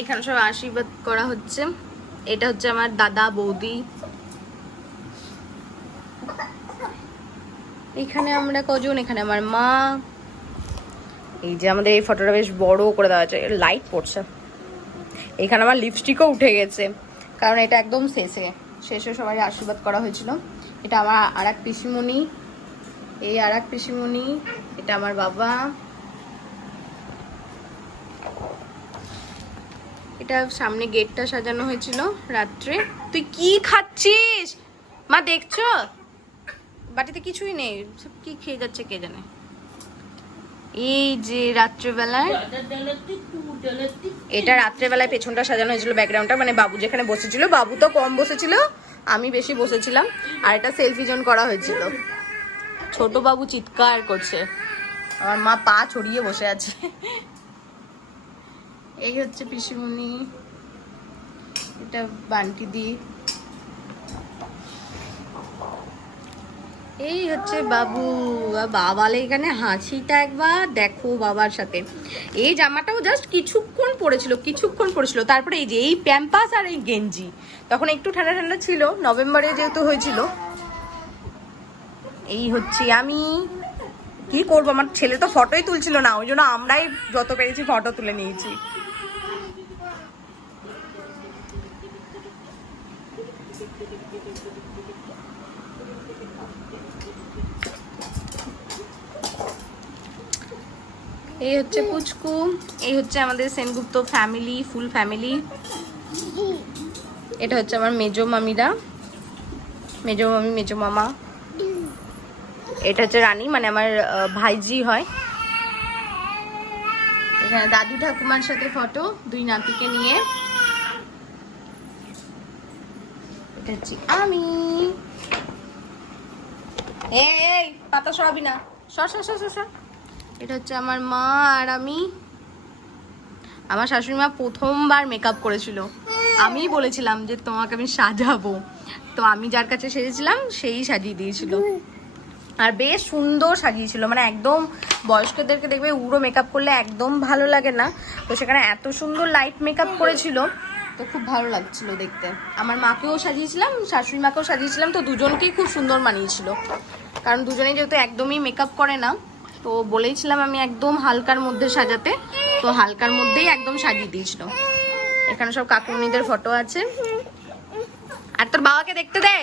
এখানে সব আশীর্বাদ করা হচ্ছে। এটা হচ্ছে আমার দাদা বৌদি। এখানে আমরা কজন, এখানে আমার মা। এই যে আমাদের এই ফটোটা বেশ বড় করে দেওয়া আছে, লাইট পড়ছে। এখানে আমার লিপস্টিকও উঠে গেছে, কারণ এটা একদম শেষে সবাই আশীর্বাদ করা হয়েছিল। এটা আমার আর এক পিসিমণি, এই আর এক পিসিমণি, এটা আমার বাবা। এটা সামনে গেটটা সাজানো হয়েছিল রাত্রে। তুই কি খাচ্ছিস মা? দেখছো বাটিতে কিছুই নেই, সব কি খেয়ে যাচ্ছে কে জানে। এই যে রাত্রেবেলায়, এটা রাত্রেবেলায় পেছনটা সাজানো হয়েছিল, ব্যাকগ্রাউন্ডটা, মানে বাবু যেখানে বসেছিল, বাবু তো কম বসেছিল, আমি বেশি বসেছিলাম। আর এটা সেলফি জোন করা হয়েছিল। ছোট বাবু চিৎকার করছে, আমার মা পা ছড়িয়ে বসে আছে। এই হচ্ছে পিসিমণি, এটা বান্টি দি, এই হচ্ছে বাবু। বাবালে এখানে হাসিটা একবার দেখো বাবার সাথে। এই জামাটাও জাস্ট কিছুক্ষণ পরেছিল, তারপরে এই যে এই প্যাম্পাস আর এই গেঞ্জি, তখন একটু ঠান্ডা ঠান্ডা ছিল, নভেম্বরে যেহেতু হয়েছিল। এই হচ্ছে আমি, কি করবো, আমার ছেলে তো ফটোই তুলছিল না, ওই জন্য আমরাই যত পেরেছি ফটো তুলে নিয়েছি। এই হচ্ছে পুচকু, এই হচ্ছে আমাদের সেনগুপ্ত ফ্যামিলি, ফুল ফ্যামিলি। এটা হচ্ছে আমার মেজো মামিরা, মেজো মামি, মেজো মামা। এটা হচ্ছে রানী, মানে আমার ভাইজি হয়। এখানে দাদু ঠাকুমার সাথে ফটো, দুই নাতিকে নিয়ে। এটা হচ্ছে আমি। এই পাতা সরাবি না, সর সর সর সর। এটা হচ্ছে আমার মা আর আমি। আমার শাশুড়ি মা প্রথমবার মেকআপ করেছিল, আমি বলেছিলাম যে তোমাকে আমি সাজাবো, তো আমি যার কাছে সেজেছিলাম সেই সাজিয়ে দিয়েছিল, আর বেশ সুন্দর সাজিয়েছিল। মানে একদম বয়স্কদেরকে দেখবে উড়ো মেকআপ করলে একদম ভালো লাগে না, তো সেখানে এত সুন্দর লাইট মেকআপ করেছিল, তো খুব ভালো লাগছিল দেখতে। আমার মাকেও সাজিয়েছিলাম, শাশুড়ি মাকেও সাজিয়েছিলাম, তো দুজনকেই খুব সুন্দর মানিয়েছিল, কারণ দুজনেই যেহেতু একদমই মেকআপ করে না, তো বলেইছিলাম আমি একদম হালকার মধ্যে সাজাতে, তো হালকার মধ্যেই একদম সাজিয়ে দিয়েছিল। এখানে সব কাকুমণিদের ফটো আছে। আর তোর বাবাকে দেখতে দে।